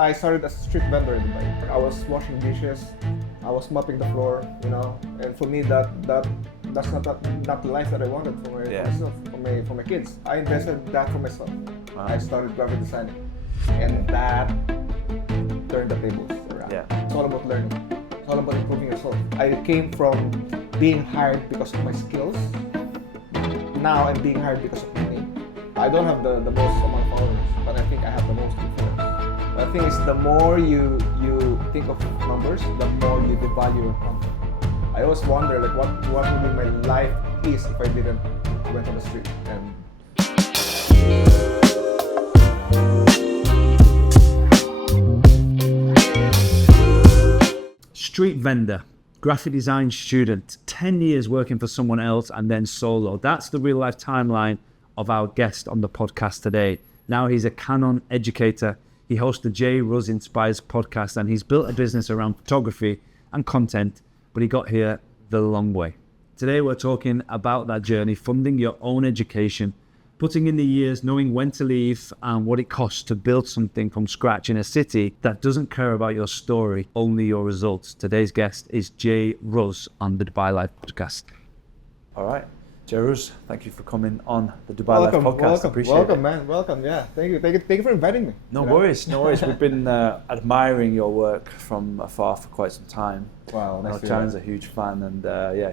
I started as a street vendor in Dubai. I was washing dishes, I was mopping the floor, and for me that's not the life that I wanted for myself, for my kids. I invested that for myself. Wow. I started graphic designing, and that turned the tables around. Yeah. It's all about learning. It's all about improving yourself. I came from being hired because of my skills. Now I'm being hired because of money. I don't have the most amount of followers, but I think I have the most influence. The thing is, the more you think of numbers, the more you devalue your content. I always wonder, like, what would be my life is if I didn't went on the street. And Street vendor, graphic design student, 10 years working for someone else and then solo. That's the real life timeline of our guest on the podcast today. Now he's a Canon educator. He hosts the Jruzz Inspires podcast and he's built a business around photography and content, but he got here the long way. Today we're talking about that journey, funding your own education, putting in the years, knowing when to leave and what it costs to build something from scratch in a city that doesn't care about your story, only your results. Today's guest is Jruzz on the Dubai Life podcast. All right. Jairus, thank you for coming on the Dubai Life podcast. Appreciate welcome, it. man. Welcome. Yeah, thank you for inviting me. No worries. We've been admiring your work from afar for quite some time. Wow, nice. Jaron's a huge fan, and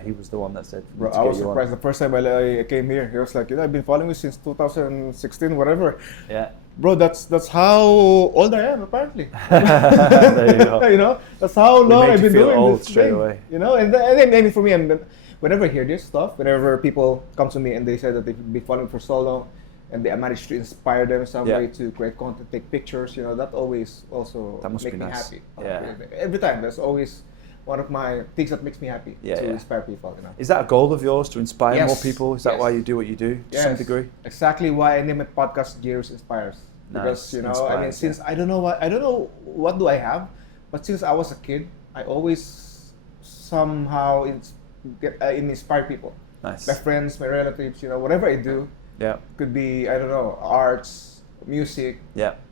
he was the one that said. Bro, I was surprised the first time I came here. He was like, I've been following you since 2016, whatever. Yeah. Bro, that's how old I am apparently. There you go. That's how long I've been doing old this straight thing. Away. And then for me, whenever I hear this stuff, whenever people come to me and they say that they've been following for so long, and they managed to inspire them in some way to create content, take pictures, that always also makes me happy. Yeah. Every time, that's always one of my things that makes me happy to inspire people. Is that a goal of yours, to inspire more people? Is that why you do what you do to some degree? Exactly why I named my podcast Jairus Inspires. Because since I don't know what do I have, but since I was a kid, I always somehow inspire people. Nice. My friends, my relatives, whatever I do. Yeah. Could be, I don't know, arts, music,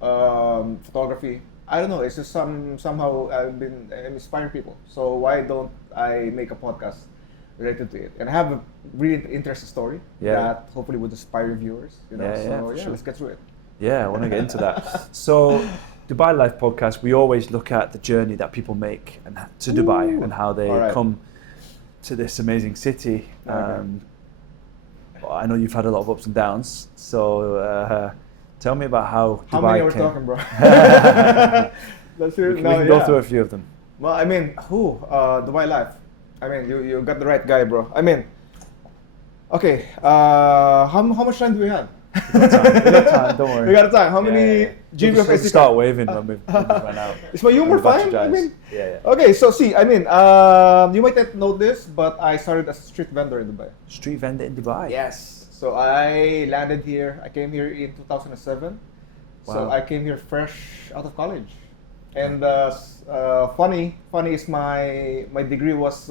photography. I don't know. It's just somehow I'm inspiring people. So why don't I make a podcast related to it and have a really interesting story that hopefully would inspire your viewers. Sure. Let's get through it. Yeah, I want to get into that. So, Dubai Life podcast, we always look at the journey that people make to Dubai and how they come to this amazing city. I know you've had a lot of ups and downs. So, tell me about how Dubai many are we came. talking, bro? We can go through a few of them. Well, Dubai Life. You got the right guy, bro. Okay. How much time do we have? We got time, don't worry. We got time. How many GB of SD? Start waving when we run out. Is my humor fine? Okay, so see, you might not know this, but I started as a street vendor in Dubai. Street vendor in Dubai? Yes. So I landed here. I came here in 2007. Wow. So I came here fresh out of college. And funny is my degree was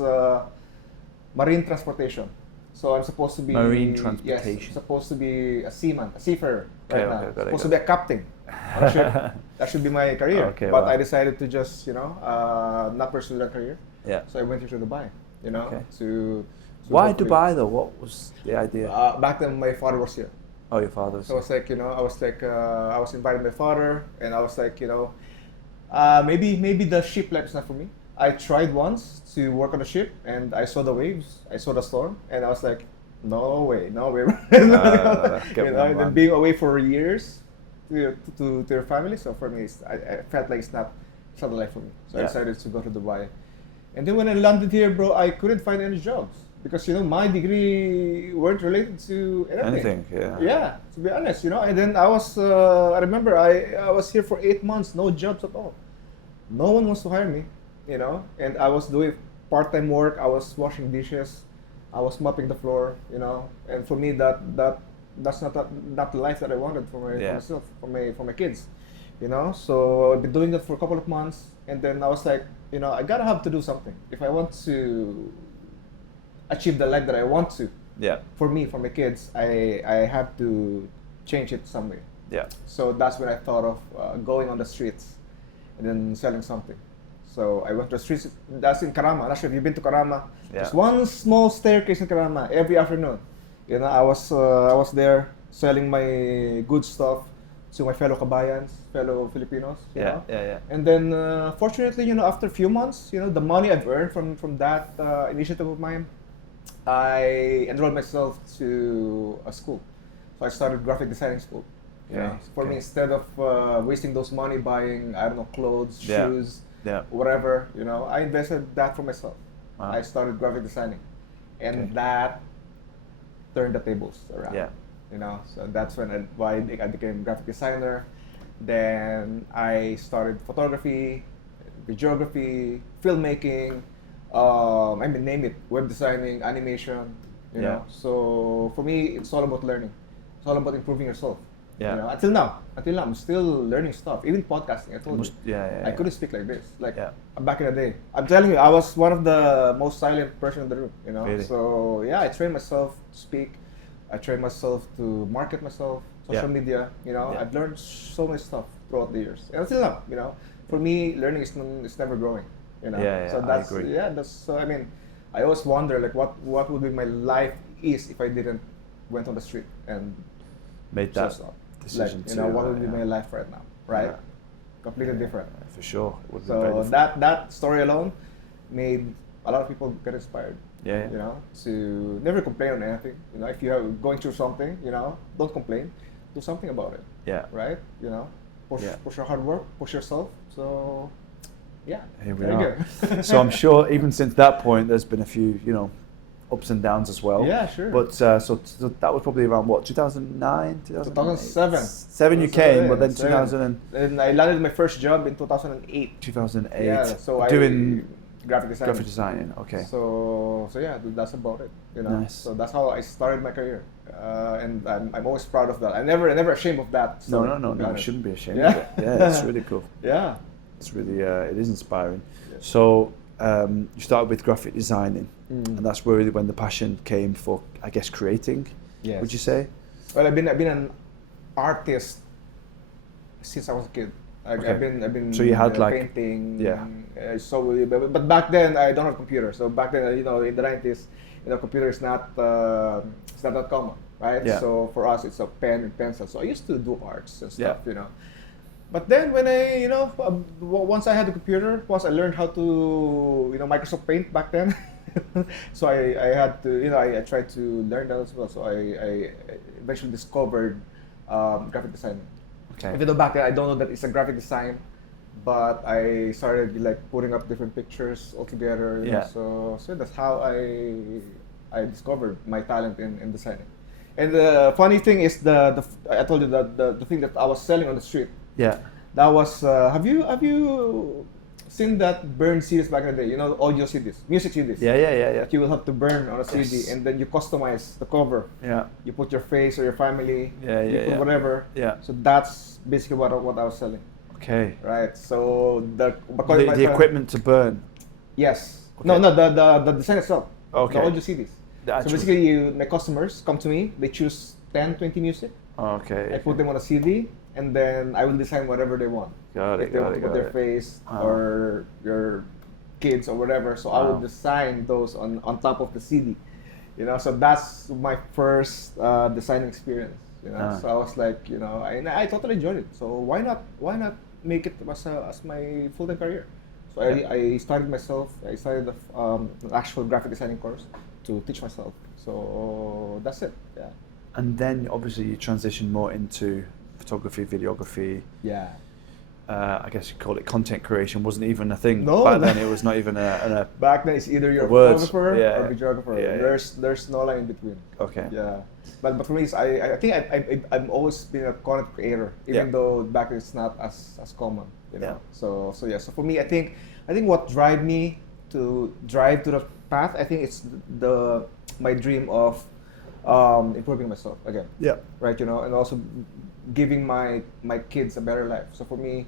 marine transportation. So I'm supposed to be marine transportation. Yes, supposed to be a seaman, a seafarer now. Supposed to be a captain on a ship. That should be my career. But I decided to just not pursue that career. Yeah. So I went here to Dubai. Why Dubai though? What was the idea? Back then my father was here. Oh, your father was here. So I was invited by my father, and I was like, maybe the ship life is not for me. I tried once to work on a ship, and I saw the waves, I saw the storm, and I was like, no way. And being away for years to your family, so for me, I felt like it's not the life for me. So I decided to go to Dubai. And then when I landed here, bro, I couldn't find any jobs because my degree weren't related to anything. Yeah, to be honest, And then I remember I was here for 8 months, no jobs at all. No one wants to hire me. And I was doing part-time work. I was washing dishes, I was mopping the floor, And for me, that's not the life that I wanted for myself, for my kids, So I've been doing that for a couple of months, and then I was like, I gotta have to do something if I want to achieve the life that I want to. Yeah. For me, for my kids, I have to change it some way. Yeah. So that's when I thought of going on the streets. and then selling something. So I went to the streets. That's in Karama. I'm not sure if you've been to Karama. Yeah. Just one small staircase in Karama every afternoon. You know, I was there selling my good stuff to my fellow kabayans, fellow Filipinos. You know? Yeah. And then, fortunately, you know, after a few months, you know, the money I've earned from that initiative of mine, I enrolled myself to a school. So I started graphic designing school. You know? So for me, instead of wasting those money buying, I don't know, clothes, shoes, whatever, you know, I invested that for myself. Wow. I started graphic designing, and that turned the tables around. Yeah. You know, so that's when I became a graphic designer. Then I started photography, videography, filmmaking. I mean, name it, web designing, animation. You know, so for me, it's all about learning. It's all about improving yourself. Yeah. You know, until now, I'm still learning stuff. Even podcasting, I told you. I couldn't speak like this. Like back in the day, I'm telling you, I was one of the most silent person in the room. You know, Really? so yeah, I trained myself to speak. I trained myself to market myself, social media. You know, I've learned so much stuff throughout the years, and until now, you know, for me, learning is never growing. You know, so that's I agree. that's so. I mean, I always wonder like what would be my life is if I didn't went on the street and made that decision. Like, you know, what would be my life right now, right? Completely different. For sure. It would be So very different. that story alone made a lot of people get inspired. Yeah. You know, to never complain on anything. You know, if you are going through something, you know, don't complain. Do something about it. Yeah. Right? You know, push your hard work, push yourself. So, yeah. Here we there are. you go. So I'm sure even since that point, there's been a few, you know, ups and downs as well. Yeah, sure. But so that was probably around what, 2009, 2007. 7 you came, but then 2000 and I landed my first job in 2008. 2008. Yeah, so doing graphic design. graphic designing. Okay. So yeah, that's about it. You know. Nice. So that's how I started my career, and I'm always proud of that. I'm never ashamed of that. No, you shouldn't be ashamed of it. Yeah, it's really cool. Yeah. It's really it is inspiring. Yeah. So you started with graphic designing, Mm. and that's really when the passion came for, I guess, creating. Yes. Would you say? Well, I've been an artist since I was a kid. I've been So you had like painting. yeah. But back then I don't have a computer. So back then, you know, in the 90s, you know, computer is not it's not that common, right? Yeah. So for us, it's a pen and pencil. So I used to do arts and stuff, Yeah. you know. But then when I, you know, once I had the computer, once I learned how to, you know, Microsoft Paint back then, so I had to, you know, I tried to learn that as well. So I eventually discovered graphic design. Okay. Even though back then I don't know that it's a graphic design, but I started like putting up different pictures all together. You know, so that's how I discovered my talent in designing. And the funny thing is I told you the thing that I was selling on the street. Yeah. That was have you seen that burn CDs back in the day? You know, audio CDs, music CDs. Yeah. That you will have to burn on a CD, and then you customize the cover. Yeah. You put your face or your family. You put Yeah. whatever. Yeah. So that's basically what I was selling. Okay. Right. So the equipment to burn. Yes. Okay. No, the design itself. Okay. The audio CDs. So basically, my customers come to me. They choose 10, 20 music. Okay. I put them on a CD, and then I will design whatever they want. Got it. If they want to put their face or your kids or whatever, so I would design those on top of the CD. You know, so that's my first design experience. You know, so I was like, you know, I totally enjoyed it. So why not make it as my full-time career? So I started myself. I started an actual graphic designing course to teach myself. So that's it. Yeah. And then obviously you transitioned more into photography, videography. Yeah. I guess you call it content creation. Wasn't even a thing No, back then. It was not even a Back then, it's either you're a words, photographer yeah. or videographer. Yeah. There's no line in between. Okay. Yeah, but for me, I think I've always been a content creator, even though back then it's not as common. You know. So for me, I think what drive me to the path, I think it's my dream of improving myself again. Yeah. Right. You know, and also giving my kids a better life. So for me,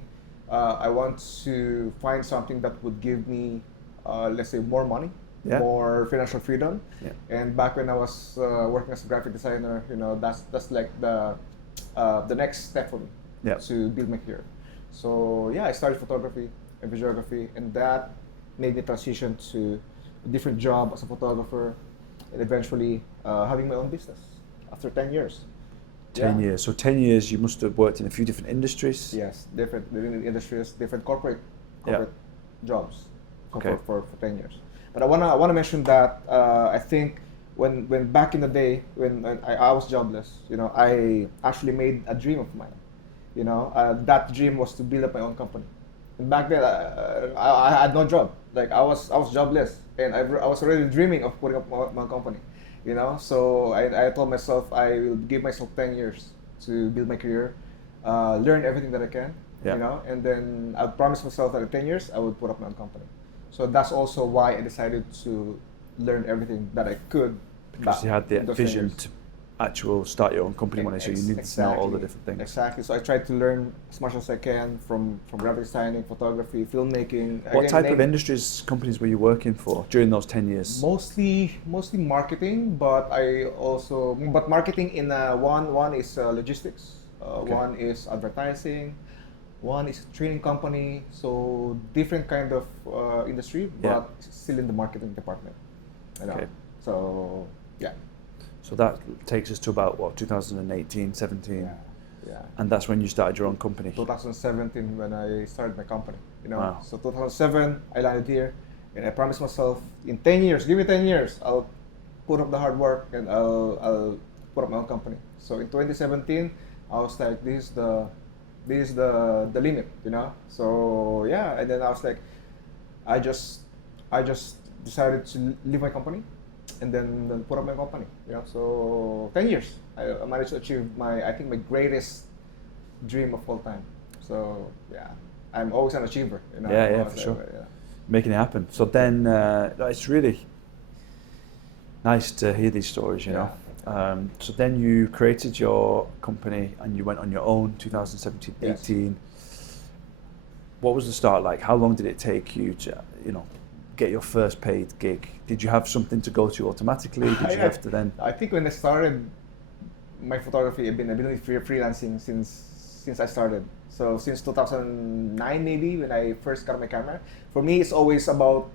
I want to find something that would give me, let's say, more money, more financial freedom. Yeah. And back when I was working as a graphic designer, you know, that's like the next step for me to build my career. So yeah, I started photography and videography, and that made me transition to a different job as a photographer, and eventually having my own business after 10 years. 10 years. So 10 years, you must have worked in a few different industries. Yes, different industries, different corporate jobs for 10 years. But I wanna mention that I think when back in the day when I was jobless, I actually made a dream of mine. That dream was to build up my own company. And back then, I had no job. Like I was jobless, and I was already dreaming of putting up my own company. So I told myself I will give myself 10 years to build my career, learn everything that I can. And then I promised myself that in 10 years I would put up my own company. So that's also why I decided to learn everything that I could. Because you had the vision to start your own company money, so you need to know all the different things. Exactly. So I tried to learn as much as I can from graphic designing, photography, filmmaking. What type of industries, companies were you working for during those 10 years? Mostly marketing, but marketing in one is logistics, one is advertising, one is a training company. So different kind of industry, but still in the marketing department. Okay. So yeah. So that takes us to about 2018, 17. Yeah. And that's when you started your own company. 2017 when I started my company. Wow. So 2007 I landed here, and I promised myself in 10 years, give me 10 years, I'll put up the hard work and I'll put up my own company. So in 2017 I was like, this is the limit, So yeah, and then I was like, I just decided to leave my company and then put up my company. So 10 years I managed to achieve I think my greatest dream of all time. So yeah, I'm always an achiever. Yeah, for sure. Yeah. Making it happen. So then it's really nice to hear these stories, you know. So then you created your company and you went on your own 2017, 18. What was the start like? How long did it take you to, get your first paid gig? Did you have something to go to automatically? Did you have to then? I think when I started my photography, I've been doing freelancing since I started. So since 2009 maybe, when I first got my camera. For me, it's always about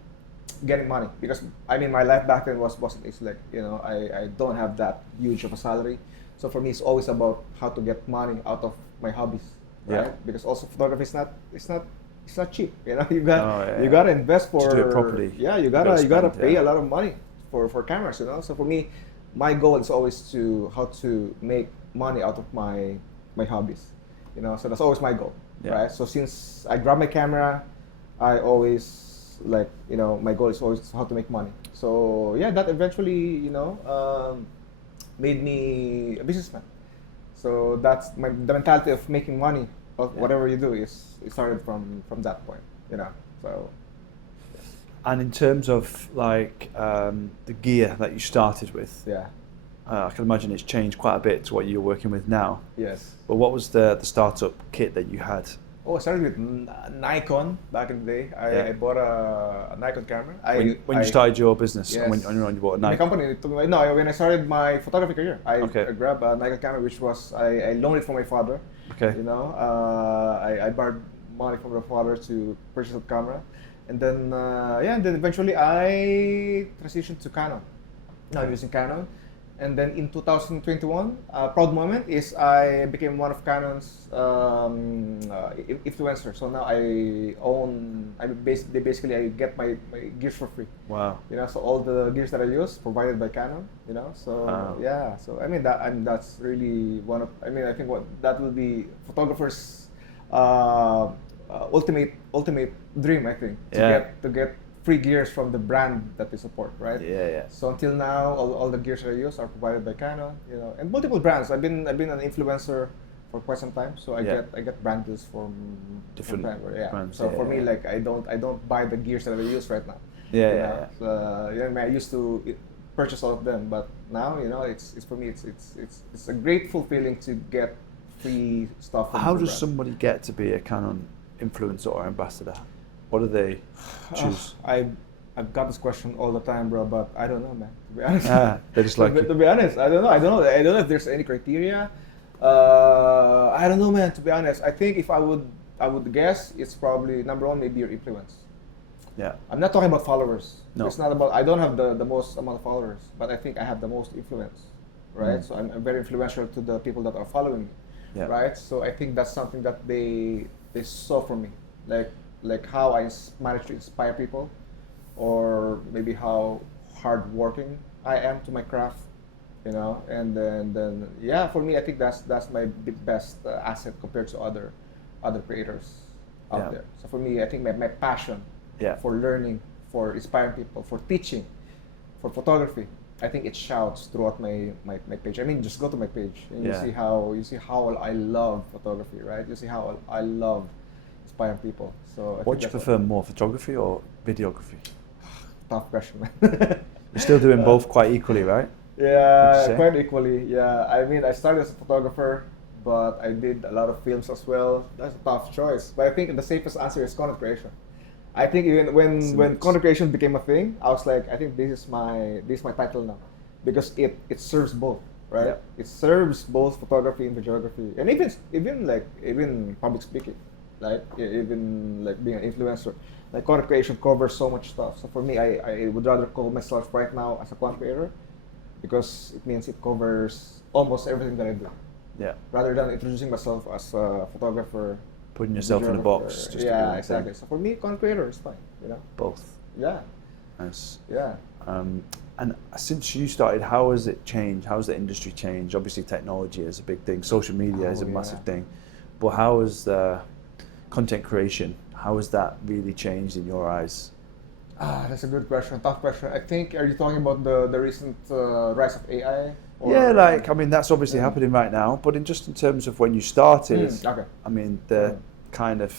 getting money, because my life back then wasn't easy. Like, I don't have that huge of a salary. So for me, it's always about how to get money out of my hobbies, right? Because also photography is not cheap. You gotta invest for to do it properly. Yeah, you gotta pay a lot of money for cameras. So for me, my goal is always how to make money out of my hobbies. So that's always my goal, right? So since I grabbed my camera, I always my goal is always how to make money. So yeah, that eventually made me a businessman. So that's the mentality of making money. Whatever you do it started from that point, So. And in terms of the gear that you started with, I can imagine it's changed quite a bit to what you're working with now. Yes. But what was the startup kit that you had? Oh, I started with Nikon back in the day. I bought a Nikon camera. When you started your business, yes. and when you bought a Nikon? My company, when I started my photography career, I grabbed a Nikon camera, which was, I loaned it from my father. Okay. I borrowed money from my father to purchase a camera. And then, and then eventually I transitioned to Canon. Now I'm using Canon. And then in 2021, a proud moment is I became one of Canon's influencers. So now I get my gears for free. Wow. So all the gears that I use provided by Canon. So wow. So that's really one of I think that will be photographers' ultimate dream. I think to get free gears from the brand that they support, right? Yeah. So until now, all the gears that I use are provided by Canon, and multiple brands. I've been an influencer for quite some time, so I get brand deals from different brands. So for me, I don't buy the gears that I use right now. So, I used to purchase all of them, but now it's for me it's a great fulfilling to get free stuff. How does somebody get to be a Canon influencer or ambassador? What do they choose? I've got this question all the time, bro, but I don't know, man. To be honest, they just like to be honest, I don't know if there's any criteria. I don't know, man. To be honest, I think if I would I would guess it's probably number one, maybe your influence. Yeah. I'm not talking about followers. No. It's not about, I don't have the most amount of followers, but I think I have the most influence, right? So I'm very influential to the people that are following me, Yeah. right? So I think that's something that they saw from me, like how I manage to inspire people, or maybe how hardworking I am to my craft, you know. And then yeah, for me, I think that's my best asset compared to other creators out there. So for me, I think my passion for learning, for inspiring people, for teaching, for photography, I think it shouts throughout my page. I mean, just go to my page and you see how I love photography, right? You see how I love inspiring people. So what do you prefer more, photography or videography? Tough question, man. You're still doing both quite equally, right? Yeah, quite equally. Yeah, I mean, I started as a photographer, but I did a lot of films as well. That's a tough choice. But I think the safest answer is content creation. I think even when content creation became a thing, I was like, I think this is my title now, because it serves both, right? Yeah. It serves both photography and videography, and even public speaking, like even like being an influencer. Like content creation covers so much stuff. So for me, I would rather call myself right now as a content creator, because it means it covers almost everything that I do. Yeah. Rather than introducing myself as a photographer. Putting yourself in a box. Just yeah, exactly. So for me, content creator is fine, you know. Both. Yeah. Nice. Yeah. And since you started, how has it changed? How has the industry changed? Obviously, technology is a big thing. Social media is a massive thing. But how has content creation? How has that really changed in your eyes? That's a good question. Tough question. I think, are you talking about the recent rise of AI? Yeah, like, I mean, that's obviously happening right now, but in terms of when you started, I mean, the kind of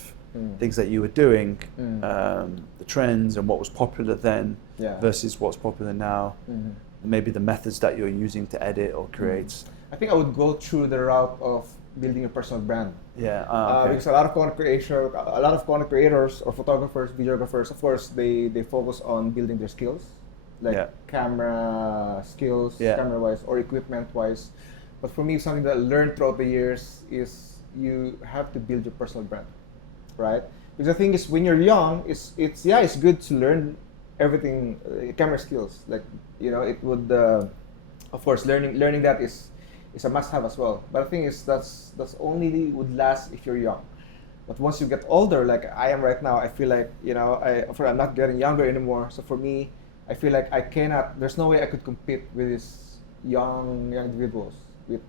things that you were doing, the trends and what was popular then versus what's popular now, maybe the methods that you're using to edit or create. I think I would go through the route of building a personal brand. Yeah, because a lot of content creators or photographers, videographers, of course, they focus on building their skills, like camera skills, camera-wise or equipment-wise. But for me, something that I learned throughout the years is you have to build your personal brand, right? Because the thing is, when you're young, it's good to learn everything, camera skills. Like, you know, it would, of course, learning that is a must-have as well. But the thing is, that's only would last if you're young. But once you get older, like I am right now, I feel like, you know, I'm not getting younger anymore. So for me, I feel like there's no way I could compete with these young individuals with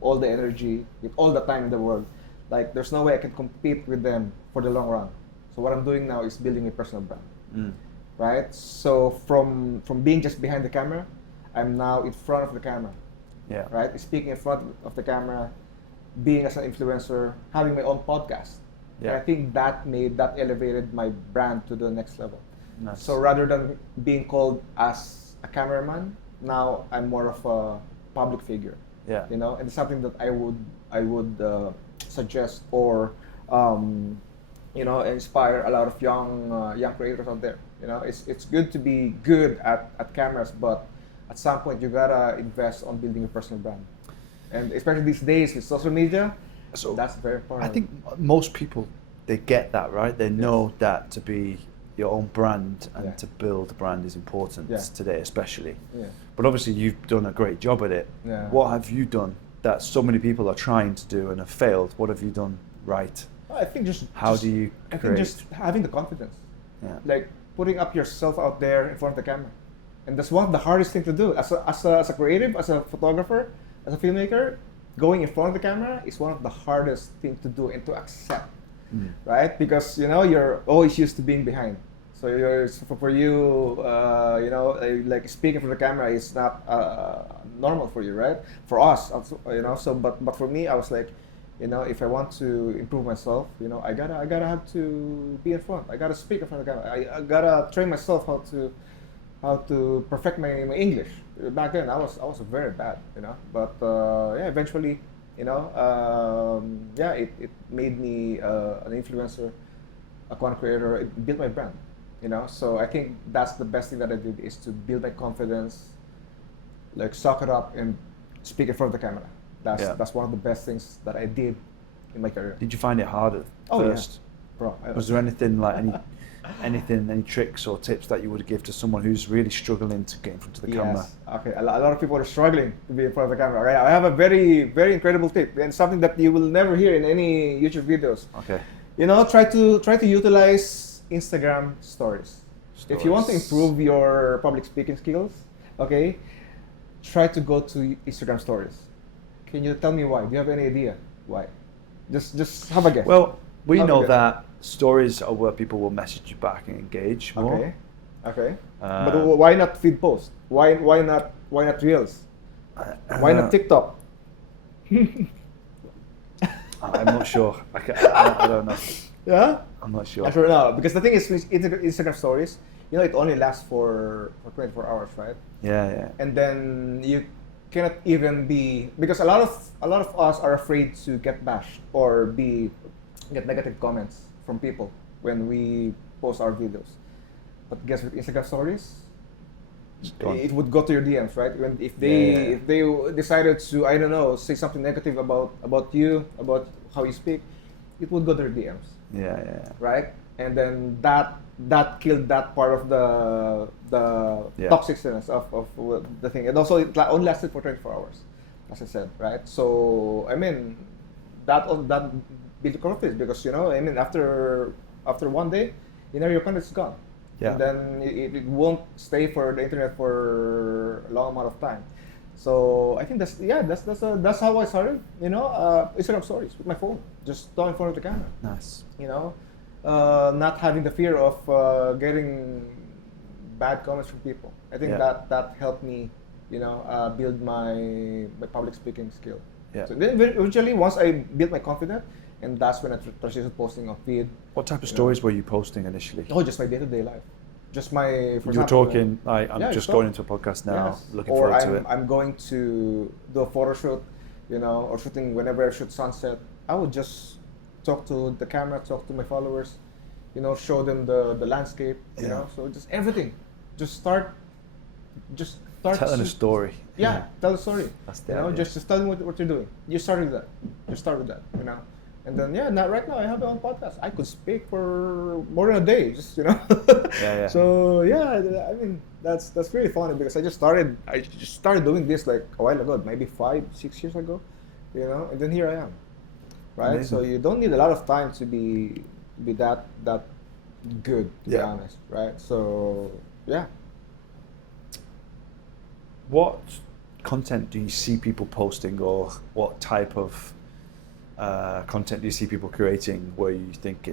all the energy, with all the time in the world. Like, there's no way I can compete with them for the long run. So what I'm doing now is building a personal brand, right? So from being just behind the camera, I'm now in front of the camera, right? Speaking in front of the camera, being as an influencer, having my own podcast. And I think that elevated my brand to the next level. Nice. So rather than being called as a cameraman, now I'm more of a public figure. Yeah. You know, and it's something that I would suggest or you know, inspire a lot of young creators out there. You know, it's good to be good at cameras, but at some point you gotta invest on building a personal brand, and especially these days with social media. So that's very important. I think most people, they get that, right? They know that to be your own brand and to build a brand is important today, especially. Yeah. But obviously, you've done a great job at it. Yeah. What have you done that so many people are trying to do and have failed? What have you done right? I think just having the confidence. Yeah. Like putting up yourself out there in front of the camera, and that's one of the hardest thing to do. As a creative, as a photographer, as a filmmaker, going in front of the camera is one of the hardest things to do and to accept, right? Because, you know, you're always used to being behind. So for you, you know, like speaking for the camera is not normal for you, right? For us, also, you know. So, but for me, I was like, you know, if I want to improve myself, you know, I gotta have to be in front. I gotta speak in front of the camera. I gotta train myself how to perfect my English. Back then, I was very bad, you know. But eventually, you know, it made me an influencer, a content creator. It built my brand, you know. So I think that's the best thing that I did, is to build my confidence, like suck it up and speak in front of the camera. That's one of the best things that I did in my career. Did you find it hard at first? Yeah. Bro. Was there anything like any tricks or tips that you would give to someone who's really struggling to get in front of the camera? Okay. A lot of people are struggling to be in front of the camera. Okay? I have a very, very incredible tip, and something that you will never hear in any YouTube videos. Okay. You know, try to utilize Instagram stories. If you want to improve your public speaking skills, okay, try to go to Instagram stories. Can you tell me why? Do you have any idea why? Just have a guess. Well, we know that stories are where people will message you back and engage more. Okay. But why not feed post? Why not Reels? Why not TikTok? I'm not sure. I don't know. Yeah? I'm not sure. I don't know. Because the thing is, with Instagram stories, you know, it only lasts for 24 hours, right? Yeah. And then you cannot even be, because a lot of us are afraid to get bashed or get negative comments from people when we post our videos. But guess with Instagram stories, it would go to your DMs, right? If they decided to, I don't know, say something negative about you, about how you speak, it would go to their DMs. Yeah. Right? And then that killed that part of the toxicness of the thing. And also it only lasted for 24 hours, as I said, right? So I mean that built confidence, because you know, I mean, after one day, you know, your content's gone. Yeah. And then it won't stay for the internet for a long amount of time. So I think that's how I started. You know, Instagram stories with my phone, just talking in front of the camera. Nice. You know, not having the fear of getting bad comments from people. I think that helped me, you know, build my public speaking skill. Yeah. So then eventually, once I built my confidence, and that's when I transitioned posting on feed. What type of stories were you posting initially? Oh, just my day-to-day life. Just my. For you were talking. I'm just going into a podcast now. Yes. Looking forward to it. I'm going to do a photo shoot, you know, or shooting whenever I shoot sunset. I would just talk to the camera, talk to my followers, you know, show them the landscape, you know. So just everything. Just start telling a story. Yeah, tell a story. That's the idea. idea. Just tell them what you're doing. You start with that. Just start with that, you know. And then right now I have my own podcast. I could speak for more than a day, just, you know. Yeah. So I mean that's really funny, because I just started doing this like a while ago, maybe 5-6 years ago, you know. And then here I am, right? Amazing. So you don't need a lot of time to be that good, to be honest, right? So yeah. What content do you see people posting, or what type of content do you see people creating where you think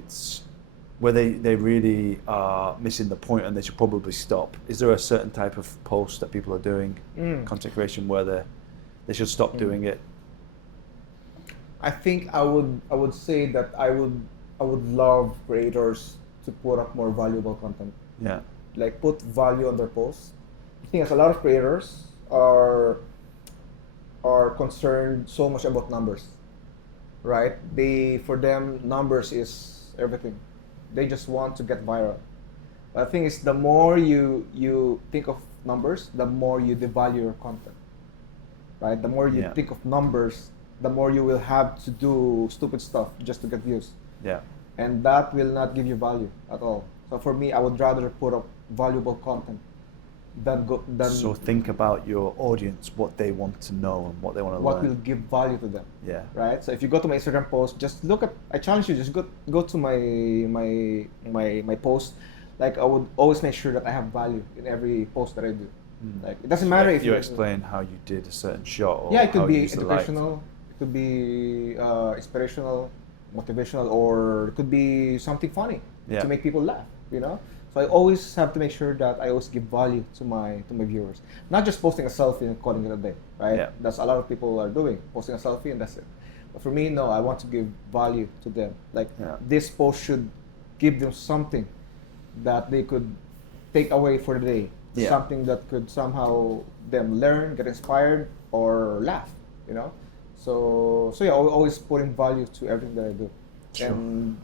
where they really are missing the point and they should probably stop? Is there a certain type of post that people are doing, content creation, where they should stop doing it? I think I would say that I would love creators to put up more valuable content. Yeah. Like put value on their posts. I think a lot of creators are concerned so much about numbers, right? For them, numbers is everything. They just want to get viral. But the thing is, the more you think of numbers, the more you devalue your content, right? The more you think of numbers, the more you will have to do stupid stuff just to get views. Yeah. And that will not give you value at all. So for me, I would rather put up valuable content than So think about your audience, what they want to know and what they want to learn. What will give value to them. Yeah. Right? So if you go to my Instagram post, just look at, I challenge you, just go to my post. Like I would always make sure that I have value in every post that I do. Like it doesn't matter if you explain how you did a certain shot, or it could how be you used the light. educational, it could be inspirational, motivational, or it could be something funny to make people laugh, you know? So I always have to make sure that I always give value to my viewers. Not just posting a selfie and calling it a day, right? Yeah. That's a lot of people are doing, posting a selfie and that's it. But for me, no, I want to give value to them. Like this post should give them something that they could take away for the day. Yeah. Something that could somehow them learn, get inspired, or laugh, you know? So yeah, always putting value to everything that I do. Sure. And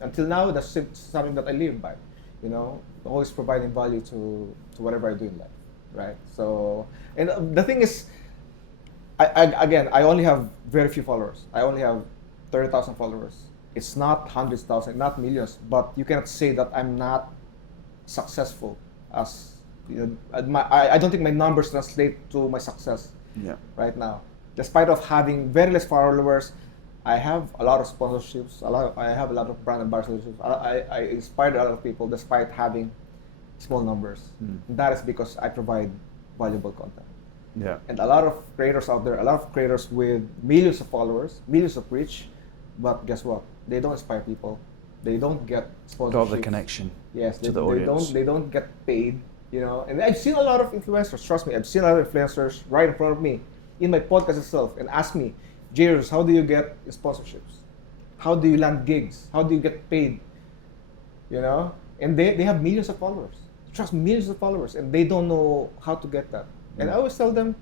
until now, that's something that I live by, you know? Always providing value to whatever I do in life, right? So, and the thing is, I only have very few followers. I only have 30,000 followers. It's not hundreds of thousands, not millions, but you cannot say that I'm not successful as, I don't think my numbers translate to my success right now. Despite of having very less followers, I have a lot of sponsorships, I have a lot of brand ambassadorships. I inspired a lot of people despite having small numbers. That is because I provide valuable content. Yeah. And a lot of creators out there, a lot of creators with millions of followers, millions of reach, but guess what? They don't inspire people. They don't get sponsorships. Got the connection. Yes, to the audience. They don't get paid, And I've seen a lot of influencers. Trust me, I've seen a lot of influencers right in front of me in my podcast itself, and ask me, Jairus, how do you get sponsorships? How do you land gigs? How do you get paid? And they have millions of followers. Trust me, millions of followers, and they don't know how to get that. And I always tell them,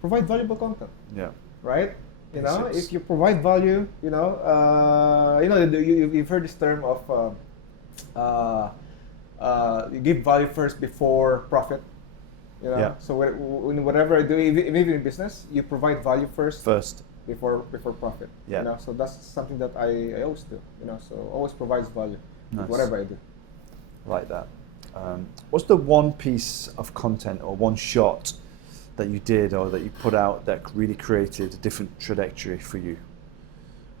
provide valuable content. Yeah. Right? If you provide value, you've heard this term of you give value first before profit. So whatever I do, even in business, you provide value first before profit. Yeah. So that's something that I always do. So always provides value with whatever I do. Like that. What's the one piece of content or one shot that you did or that you put out that really created a different trajectory for you?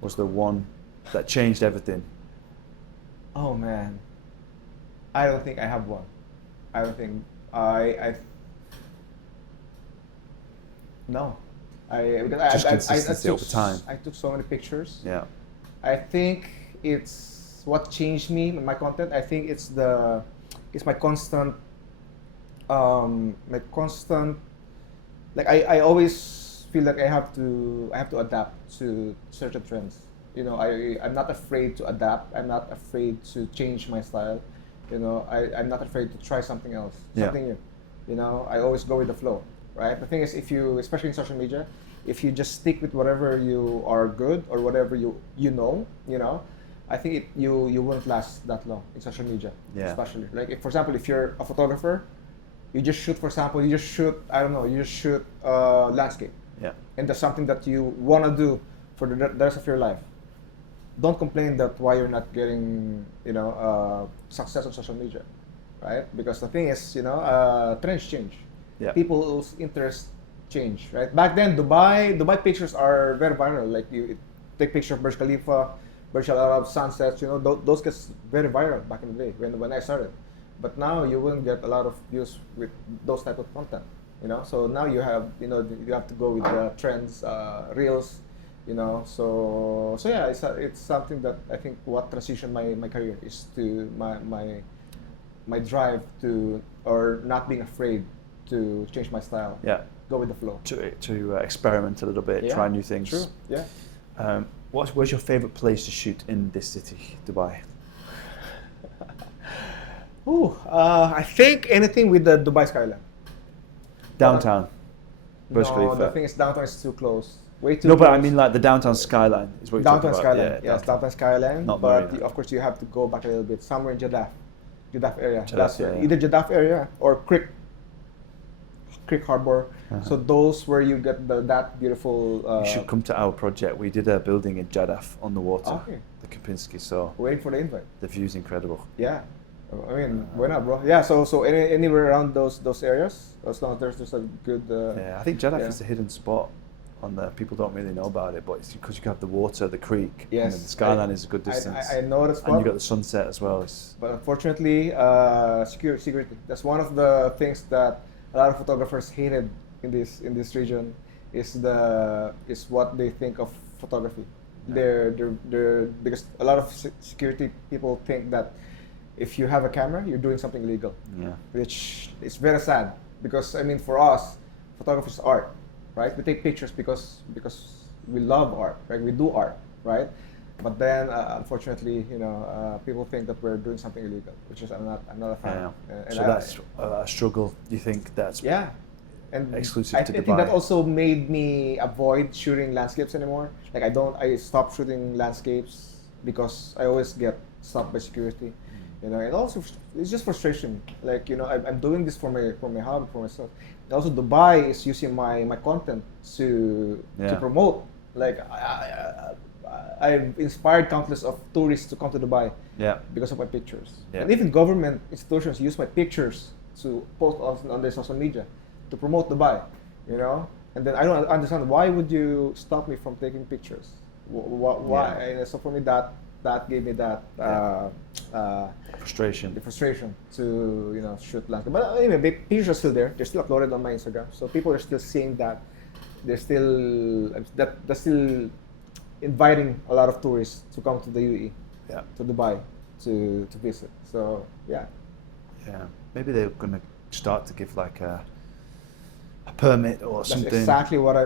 Was the one that changed everything? Oh man, I don't think I have one. I don't think no. Consistency over time. I took so many pictures. Yeah. I think it's what changed me, my content. I think it's my constant, like I always feel like I have to adapt to certain trends. I'm not afraid to adapt. I'm not afraid to change my style. I'm not afraid to try something else, something new. I always go with the flow, right? The thing is, especially in social media, if you just stick with whatever you are good or whatever you know, I think you won't last that long in social media, especially. Like, for example, if you're a photographer, you just shoot landscape. Yeah. And that's something that you want to do for the rest of your life. Don't complain that why you're not getting, success on social media, right? Because the thing is, trends change. Yeah. People's interests change, right? Back then, Dubai pictures are very viral. Like, you take picture of Burj Khalifa, Burj Al Arab, sunsets, those get very viral back in the day when I started. But now you wouldn't get a lot of views with those type of content, So now you have, you have to go with the trends, reels, So yeah, it's something that I think what transitioned my career is to my drive to, or not being afraid to change my style. Yeah. Go with the flow. To experiment a little bit, try new things. True. Yeah. Where's your favorite place to shoot in this city, Dubai? I think anything with the Dubai skyline. Downtown. Burj No, Khalifa. the thing is, downtown is too close. Way too No, close. but I mean like the downtown skyline is what you're Downtown talking about. skyline. Yes, downtown skyline. Not but Marina. of course, you have to go back a little bit. Somewhere in Jeddah area. Jeddah, yeah. Either Jeddah area or Creek Harbor. So those where you get that beautiful. You should come to our project. We did a building in Jeddah on the water, Okay. the Kempinski. So Waiting for the invite. the view's incredible. Yeah. I mean, why not, bro? Yeah. So anywhere around those areas, as long as there's a good. Yeah, I think Jeddah is a hidden spot. People don't really know about it, but it's because you have the water, the creek, Yes, and then the skyline is a good distance. I know that spot. And you got the sunset as well. But unfortunately, security. That's one of the things that a lot of photographers hated in this region is what they think of photography. They're because a lot of security people think that if you have a camera, you're doing something illegal. Yeah. Which is very sad because I mean, for us, photography is art, right? We take pictures because we love art, right? We do art, right? But then, unfortunately, people think that we're doing something illegal, which is I'm not a fan. Yeah. So that's a struggle. You think that's and exclusive to Dubai? I think that also made me avoid shooting landscapes anymore. Like I stopped shooting landscapes because I always get stopped by security. And also it's just frustration. Like I'm doing this for my hobby, for myself. And also Dubai is using my content to promote. Like I've inspired countless of tourists to come to Dubai Yeah. because of my pictures. Yeah. And even government institutions use my pictures to post on their social media to promote Dubai, you know. And then I don't understand, why would you stop me from taking pictures? Why? Yeah. And so for me, that gave me that Frustration. the frustration to shoot landscape. But anyway, the pictures are still there. They're still uploaded on my Instagram, so people are still seeing that. They're still inviting a lot of tourists to come to the UAE, Yeah. to Dubai, to visit. So yeah. Yeah. Maybe they're gonna start to give like a permit or That's something. exactly what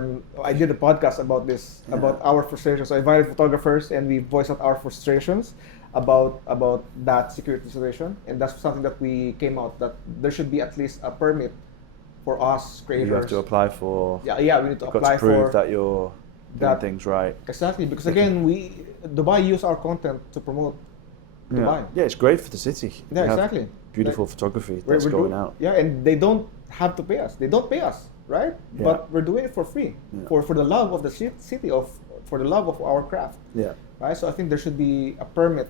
I did a podcast about this, about our frustrations. So I invited photographers and we voiced out our frustrations about that security situation. And that's something that we came out, that there should be at least a permit for us creators. You have to apply for. Yeah, we need to You've apply got to prove for that you're doing things right. Exactly, because again, Dubai use our content to promote Dubai. Yeah, it's great for the city. Yeah, We have exactly. Beautiful Like, photography we're that's going doing- out. Yeah, and they don't have to pay us. They don't pay us, right? Yeah. But we're doing it for free, Yeah. for the love of the city, for the love of our craft. Yeah. Right. So I think there should be a permit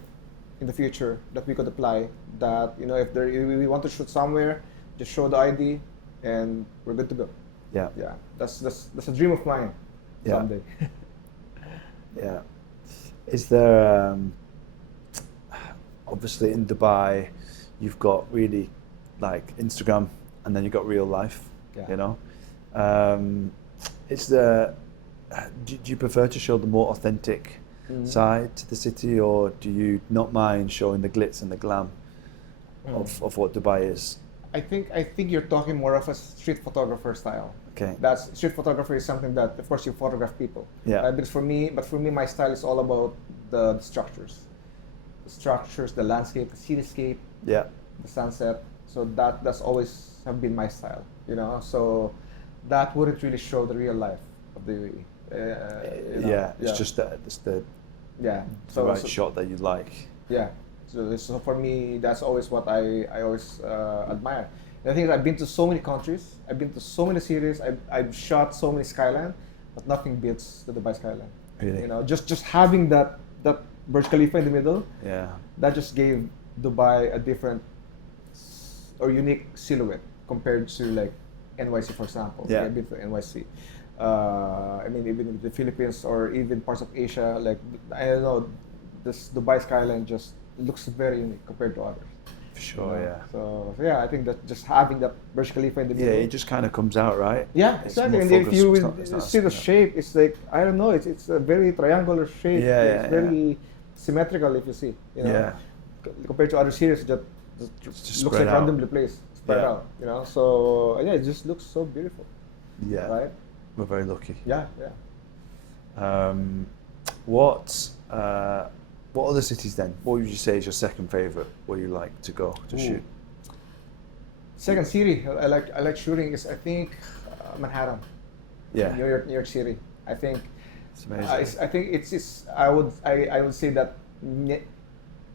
in the future that we could apply. That if we want to shoot somewhere, just show the ID, and we're good to go. Yeah. Yeah, that's a dream of mine. Yeah. Someday. Yeah. Is there, obviously in Dubai, you've got really like Instagram and then you've got real life, Yeah. you know? Is there, do you prefer to show the more authentic side to the city, or do you not mind showing the glitz and the glam of what Dubai is? I think you're talking more of a street photographer style. Okay. That's street photography is something that, of course, you photograph people. Yeah. Because for me, my style is all about the structures, the landscape, the cityscape, Yeah. the sunset. So that's always have been my style. So that wouldn't really show the real life of the UAE. It's just that it's the right shot that you like. Yeah. So for me, that's always what I always admire. The thing is, I've been to so many countries, I've been to so many cities, I've shot so many skyline, but nothing beats the Dubai skyline. Really? Just having that Burj Khalifa in the middle, Yeah. that just gave Dubai a different or unique silhouette compared to like NYC, for example. Yeah. I've been to NYC. Even in the Philippines or even parts of Asia, like I don't know, this Dubai skyline just looks very unique compared to others. For sure, yeah. So I think that just having that Burj Khalifa in the middle. Yeah, it just kind of comes out, right? Yeah, It's exactly. more And if focused, you it's not see the shape, it's like, I don't know, it's a very triangular shape. Yeah, It's yeah, very symmetrical if you see. Yeah. Compared to other series, that It's just looks spread like out. randomly placed, spread Yeah. out. So it just looks so beautiful. Yeah. Right? We're very lucky. Yeah. What other cities then? What would you say is your second favorite where you like to go to shoot? Second city I like shooting is, I think, Manhattan. Yeah. New York City. I think It's amazing. I think it's I would say that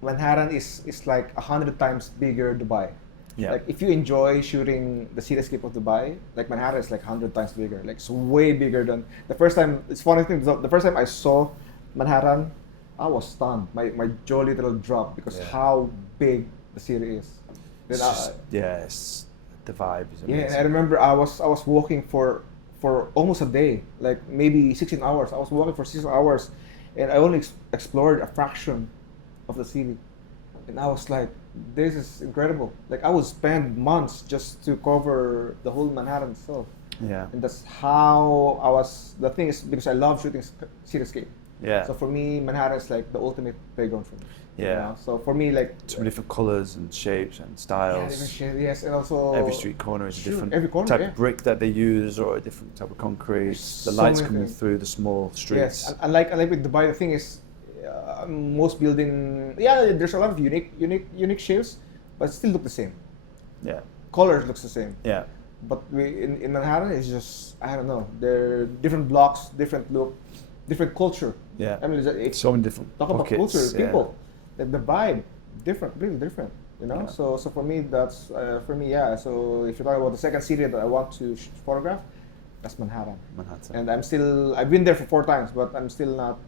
Manhattan is like 100 times bigger Dubai. Yeah. Like if you enjoy shooting the cityscape of Dubai, like Manhattan is like 100 times bigger. Like it's way bigger than the first time. It's funny thing. The first time I saw Manhattan, I was stunned. My jaw literally dropped because how big the city is. Then It's the vibe is yeah, amazing. and I remember I was walking for almost a day, like maybe 16 hours. I was walking for 6 hours, and I only explored a fraction of the city. And I was like, this is incredible. Like I would spend months just to cover the whole Manhattan itself. Yeah. And that's how I was. The thing is, because I love shooting cityscape. Yeah. So for me, Manhattan is like the ultimate playground for me. Yeah. So for me, like So many different colours and shapes and styles. yes, and also Every street corner is a Shoot, different every corner, type yeah. of brick that they use, or a different type of concrete. There's The so lights many coming things. through the small streets. Yes, and like with Dubai, the thing is, most building, there's a lot of unique shapes, but still look the same. Yeah. Colors looks the same. Yeah. But in Manhattan, it's just, I don't know. They're different blocks, different look, different culture. Yeah. I mean, it's So many different talk about pockets. culture, yeah. people, the vibe, different, really different. Yeah. So for me, that's yeah. So if you're talking about the second city that I want to photograph, that's Manhattan. Manhattan. And I've been there for 4 times, but I'm still not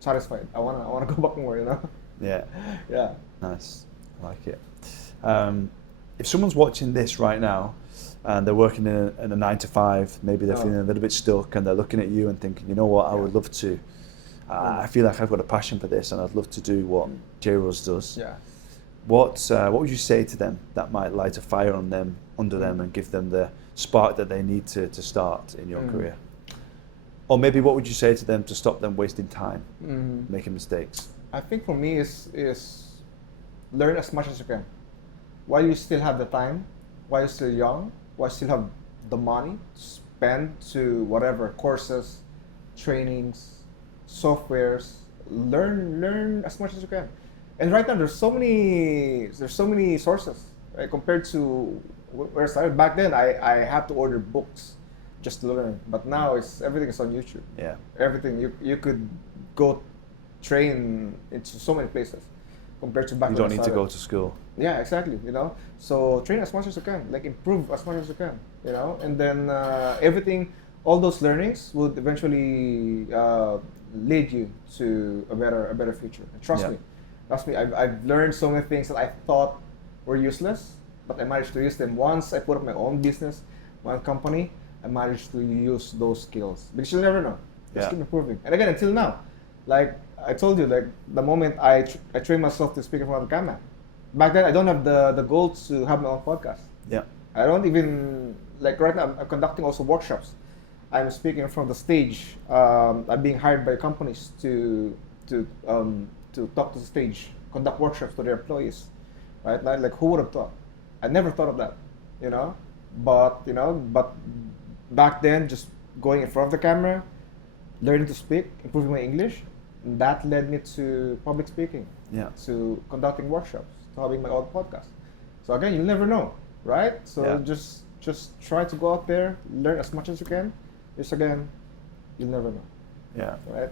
satisfied. I wanna go back more, you know. Yeah. Yeah. Nice. I like it. If someone's watching this right now and they're working in a 9 to 5, maybe they're feeling a little bit stuck and they're looking at you and thinking, you know what, I would love to. I feel like I've got a passion for this and I'd love to do what Jruzz does. Yeah. What would you say to them that might light a fire under them and give them the spark that they need to start in your career? Or maybe what would you say to them to stop them wasting time, making mistakes? I think for me is learn as much as you can. While you still have the time, while you're still young, while you still have the money to spend to whatever courses, trainings, softwares, learn as much as you can. And right now there's so many sources, right? Compared to where I started back then, I had to order books just to learn. But now everything is on YouTube. Yeah. Everything you could go train into so many places compared to back You when don't I need to started. go to school. Yeah, exactly. You know, so train as much as you can, like improve as much as you can. You know, and then everything, all those learnings would eventually lead you to a better future. And trust me, I've learned so many things that I thought were useless, but I managed to use them. Once I put up my own business, my own company, I managed to use those skills because you'll never know. Just keep improving. And again, until now, like I told you, like the moment I trained myself to speak in front of the camera. Back then, I don't have the goal to have my own podcast. Yeah. I don't even, like right now, I'm conducting also workshops. I'm speaking in front of the stage. I'm being hired by companies to talk to the stage, conduct workshops to their employees, right? Like who would have thought? I never thought of that, you know. But back then, just going in front of the camera, learning to speak, improving my English, that led me to public speaking, to conducting workshops, to having my own podcast. So again, you'll never know, right? So just try to go out there, learn as much as you can. Just again, you'll never know. Yeah. Right.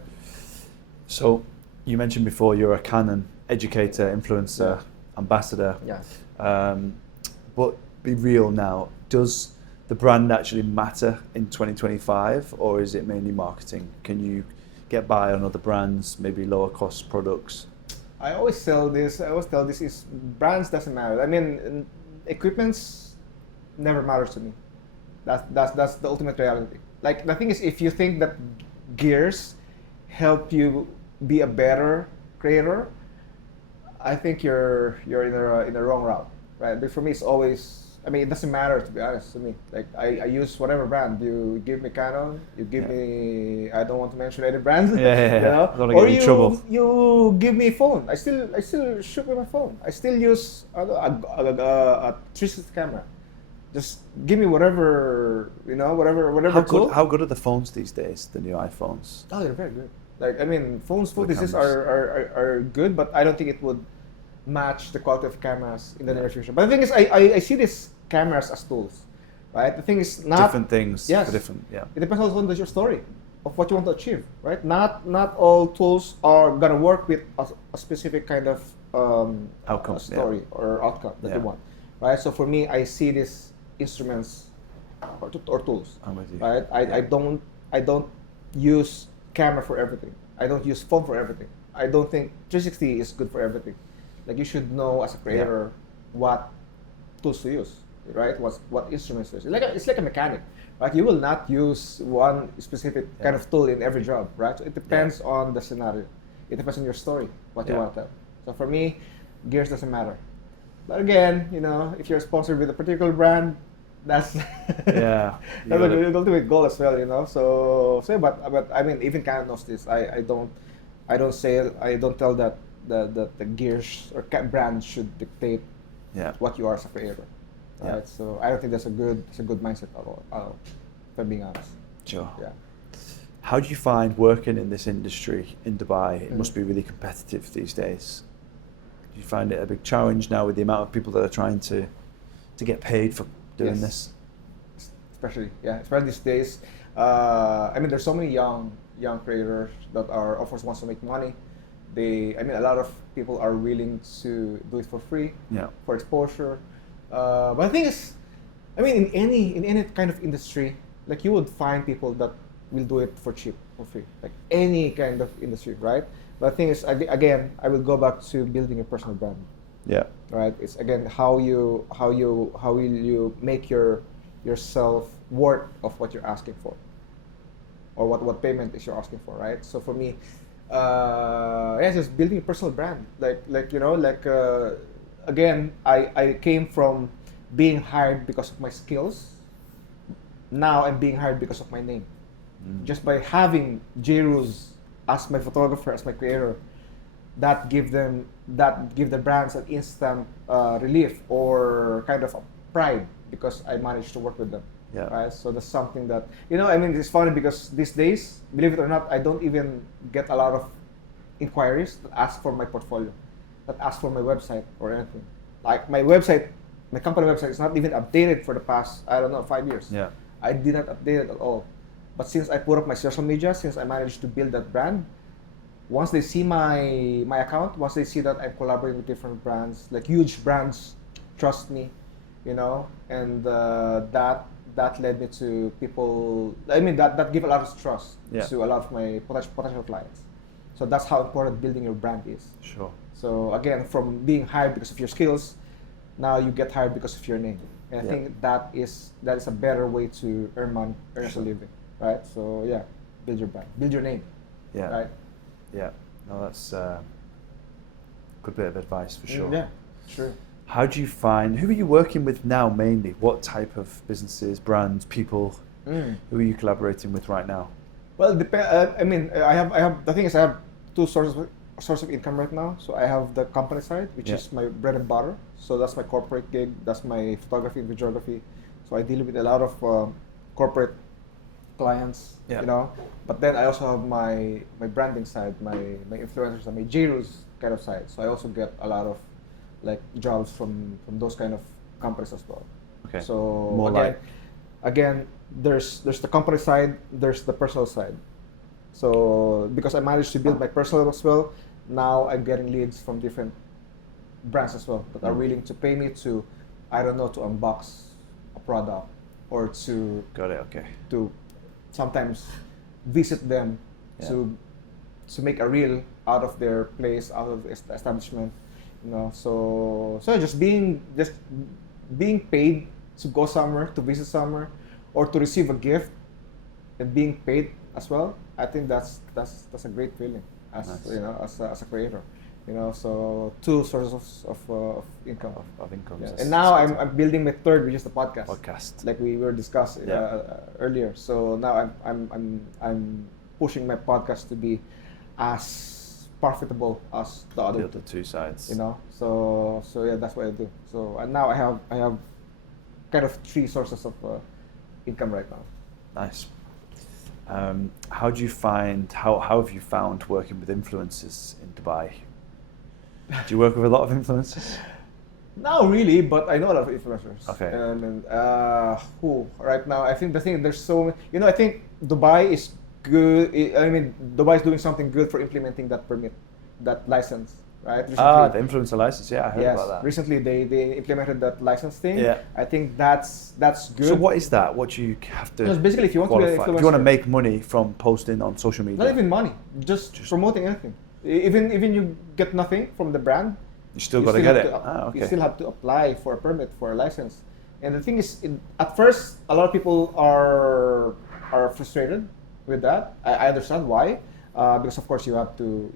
So you mentioned before you're a Canon educator, influencer, ambassador. Yes. But be real now. Does the brand actually matter in 2025, or is it mainly marketing? Can you get by on other brands, maybe lower cost products? I always tell this is brands doesn't matter. I mean, equipments never matters to me. That's the ultimate reality. Like the thing is, if you think that gears help you be a better creator, I think you're in the wrong route, right? But for me, it's always. I mean, it doesn't matter, to be honest, to me. Like, I use whatever brand. You give me Canon, you give me, I don't want to mention any brands. You know? Don't Or get in trouble. you give me a phone. I still shoot with my phone. I still use a 360 camera. Just give me whatever, whatever tool. How good are the phones these days, the new iPhones? Oh, they're very good. Like, I mean, phones The these days cameras. are good, but I don't think it would match the quality of cameras in the near future. But the thing is, I see these cameras as tools, right? The thing is not different things for different, It depends also on your story of what you want to achieve, right? Not all tools are gonna work with a specific kind of outcome, story or outcome that you want, right? So for me, I see these instruments or tools. I'm with you. Right? I don't use camera for everything. I don't use phone for everything. I don't think 360 is good for everything. Like, you should know as a creator what tools to use, right? What instruments to use. It's like a mechanic, right? You will not use one specific kind of tool in every job, right? So it depends on the scenario. It depends on your story, what you want to tell. So for me, gears doesn't matter. But again, if you're sponsored with a particular brand, that's that's the ultimate goal as well, So but I mean, even Canon knows this. I don't tell that the gears or brand should dictate what you are as a creator. Right? So I don't think that's a good mindset at all, if I'm being honest. Sure. Yeah. How do you find working in this industry in Dubai? It must be really competitive these days. Do you find it a big challenge now with the amount of people that are trying to get paid for doing this? Especially these days. I mean, there's so many young creators that are, of course, wants to make money. A lot of people are willing to do it for free, for exposure. But the thing is, I mean, in any kind of industry, like, you would find people that will do it for cheap, for free, like any kind of industry, right? But the thing is, again, I will go back to building a personal brand, Yeah. right? It's again how will you make yourself worth of what you're asking for, or what payment is you're asking for, right? So for me, yeah, just building a personal brand, again, I came from being hired because of my skills. Now I'm being hired because of my name. Just by having Jruzz as my photographer, as my creator, that give the brands an instant relief or kind of a pride because I managed to work with them. Yeah. Right. So that's something that I mean, it's funny because these days, believe it or not, I don't even get a lot of inquiries that ask for my portfolio, that ask for my website or anything. Like my website, my company website is not even updated for the past, I don't know, 5 years. Yeah. I did not update it at all. But since I put up my social media, since I managed to build that brand, once they see my account, once they see that I'm collaborating with different brands, like huge brands, trust me, and that led me to people. I mean, that give a lot of trust to a lot of my potential clients. So that's how important building your brand is. Sure. So again, from being hired because of your skills, now you get hired because of your name. And I think that is a better way to earn money, earn a living, right? So yeah, build your brand, build your name. Yeah. Right. Yeah. No, that's good bit of advice for sure. Yeah. Sure. Who are you working with now mainly? What type of businesses, brands, people? Who are you collaborating with right now? Well, I mean, I have. The thing is, I have two sources of income right now. So I have the company side, which is my bread and butter. So that's my corporate gig. That's my photography and videography. So I deal with a lot of corporate clients, But then I also have my branding side, my influencers, and my Jruzz kind of side. So I also get a lot of like jobs from those kind of companies as well. Okay. So More again, there's the company side, there's the personal side. So because I managed to build my personal as well, now I'm getting leads from different brands as well that are willing to pay me to, I don't know, to unbox a product or to Got it. Okay. to sometimes visit them to make a reel out of their place, out of the establishment, So just being paid to go somewhere, to visit somewhere, or to receive a gift, and being paid as well. I think that's a great feeling as as a creator. So two sources of income. Of income. Yeah. And now I'm building my third, which is the podcast. Like we were discussing earlier. So now I'm pushing my podcast to be as profitable as the other two sides. So yeah, that's what I do. So and now I have kind of three sources of income right now. Nice. How have you found working with influencers in Dubai? Do you work with a lot of influencers? Not really, but I know a lot of influencers. Okay. And who right now? I think there's so many. I think Dubai is good. I mean, Dubai is doing something good for implementing that permit, that license, right? Recently, the influencer license. Yeah, I heard about that. Recently they implemented that license thing. Yeah. I think that's good. So what is that? What do you have to? Because basically, if you want to be an influencer, if you want to make money from posting on social media, not even money, just promoting anything. Even you get nothing from the brand, you still got to get it. You still have to apply for a permit, for a license. And the thing is, at first, a lot of people are frustrated with that. I understand why, because of course you have to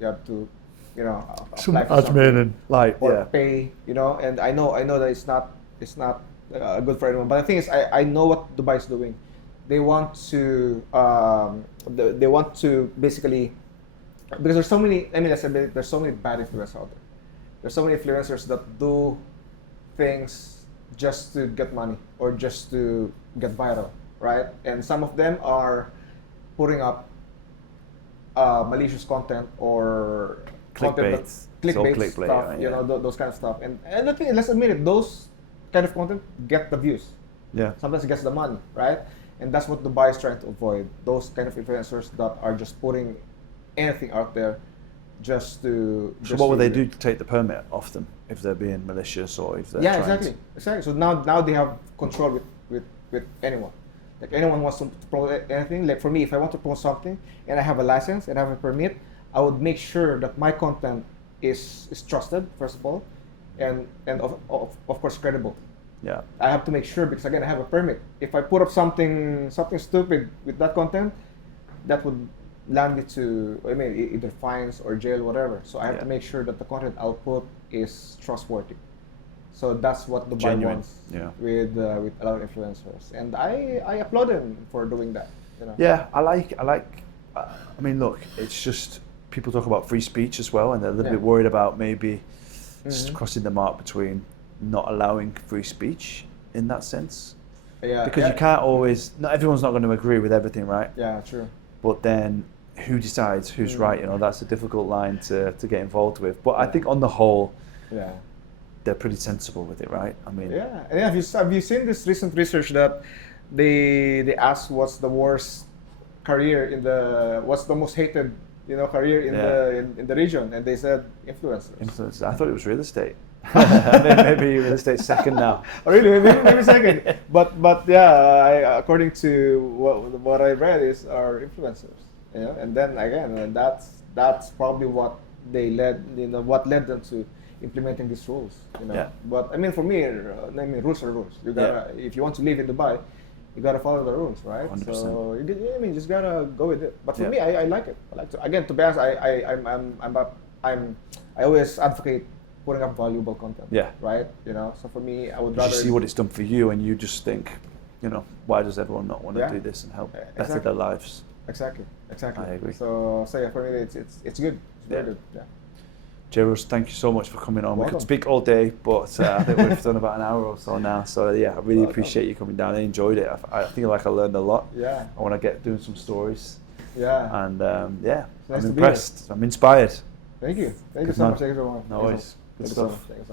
apply for something or pay, And I know that it's not good for anyone. But the thing is, I know what Dubai is doing. They want to basically. Because there's so many, there's so many bad influencers out there. There's so many influencers that do things just to get money or just to get viral, right? And some of them are putting up malicious content or clickbait stuff, right? Those kind of stuff. And the thing, let's admit it, those kind of content get the views. Yeah. Sometimes it gets the money, right? And that's what Dubai is trying to avoid. Those kind of influencers that are just putting anything out there just to. So what would they do to take the permit off them if they're being malicious or if they're exactly. So now they have control with anyone. Like anyone wants to promote anything. Like for me, if I want to promote something and I have a license and I have a permit, I would make sure that my content is trusted first of all, and of course credible. Yeah. I have to make sure because again I have a permit. If I put up something stupid with that content, that would land me to either fines or jail, whatever. So I have to make sure that the content I'll put is trustworthy. So that's what Dubai Genuine. wants Yeah. with a lot of influencers, and I applaud them for doing that. You know? Yeah, I like. I mean, look, it's just people talk about free speech as well, and they're a little bit worried about maybe crossing the mark between not allowing free speech in that sense. Yeah. Because you can't always. Not everyone's not going to agree with everything, right? Yeah, true. But then, who decides who's right? You know, that's a difficult line to get involved with. But I think on the whole, they're pretty sensible with it, right? I mean, and have you seen this recent research that they asked what's the worst career what's the most hated career in the region, and they said influencers. I thought it was real estate. Maybe real estate second now. Oh, really? Maybe second. But according to what I read is our influencers. And then again, that's probably what what led them to implementing these rules. But I mean, for me, rules are rules. You gotta if you want to live in Dubai, you gotta follow the rules, right? 100%. So you just gotta go with it. But for me, I like it. I like to. Again, to be honest, I always advocate putting up valuable content. Yeah. Right. So for me, I would rather you see what it's done for you, and you just think, why does everyone not want to do this and help better their lives? Exactly. I agree. So for me, it's good. It's very good. Yeah. Jruzz, thank you so much for coming on. Welcome. We could speak all day, but I think we've done about an hour or so now. So I really appreciate you coming down. I enjoyed it. I feel like I learned a lot. Yeah. I want to get doing some stories. Yeah. And nice I'm impressed. I'm inspired. Thank you. Thank you so much. Thank you so much. No worries. Good stuff. Thank you so much.